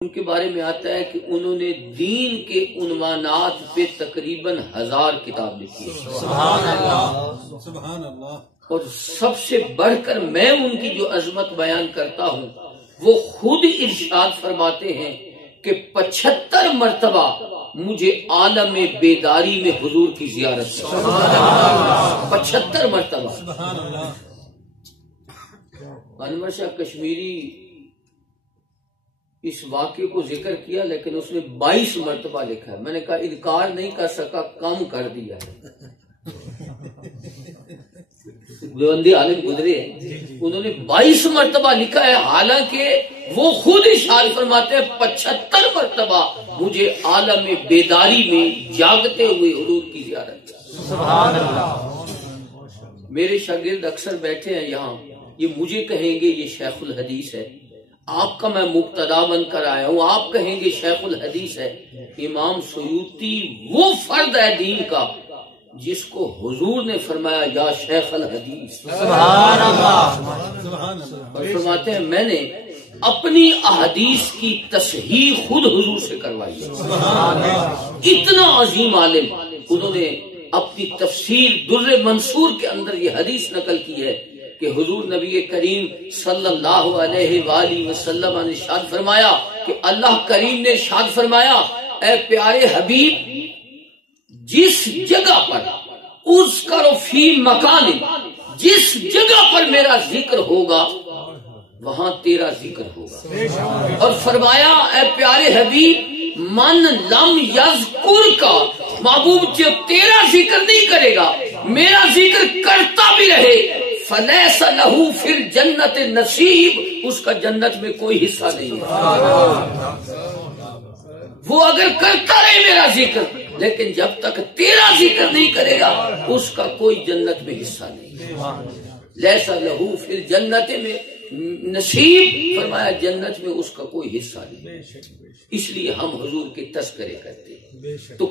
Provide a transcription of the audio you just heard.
ان کے بارے میں آتا ہے کہ انہوں نے دین کے عنوانات پہ تقریباً 1000 کتاب لکھی ہے۔ سبحان اللہ، سبحان اللہ۔ اور سب سے بڑھ کر میں ان کی جو عظمت بیان کرتا ہوں وہ خود ارشاد فرماتے ہیں کہ 75 مرتبہ مجھے عالم بیداری میں حضور کی زیارت کی۔ 75 مرتبہ۔ سبحان اللہ۔ انور شاہ کشمیری اس واقعے کو ذکر کیا لیکن اس نے 22 مرتبہ لکھا ہے۔ میں نے کہا انکار نہیں کر سکا، کم کر دیا ہے۔ دیوبندی عالم گزرے ہیں، انہوں نے 22 مرتبہ لکھا ہے، حالانکہ وہ خود ارشاد فرماتے ہیں 75 مرتبہ مجھے عالم بیداری میں جاگتے ہوئے حضور کی زیارت۔ سبحان اللہ۔ میرے شاگرد اکثر بیٹھے ہیں یہاں، یہ مجھے کہیں گے یہ شیخ الحدیث ہے، آپ کا میں مقتدا بن کر آیا ہوں، آپ کہیں گے شیخ الحدیث ہے۔ امام سیوطی وہ فرد ہے دین کا جس کو حضور نے فرمایا یا شیخ الحدیث۔ سبحان اللہ، سبحان اللہ۔ اور فرماتے ہیں میں نے اپنی احادیث کی تصحیح خود حضور سے کروائی ہے۔ سبحان اللہ۔ اتنا عظیم عالم، انہوں نے اپنی تفسیر در منصور کے اندر یہ حدیث نقل کی ہے کہ حضور نبی کریم صلی اللہ علیہ وآلہ وسلم نے ارشاد فرمایا کہ اللہ کریم نے ارشاد فرمایا اے پیارے حبیب، جس جگہ پر اذکر فی مکان، جس جگہ پر میرا ذکر ہوگا وہاں تیرا ذکر ہوگا۔ اور فرمایا اے پیارے حبیب، من لم یذکر کا، محبوب جو تیرا ذکر نہیں کرے گا، میرا ذکر کرتا بھی رہے، فلیس لہ فی الجنت نصیب، اس کا جنت میں کوئی حصہ نہیں ہے۔ وہ اگر کرتا رہے میرا ذکر، لیکن جب تک تیرا ذکر نہیں کرے گا اس کا کوئی جنت میں حصہ نہیں۔ لیس لہ فی الجنت میں نصیب، فرمایا جنت میں اس کا کوئی حصہ نہیں۔ اس لیے ہم حضور کے تذکرے کرتے ہیں۔ تو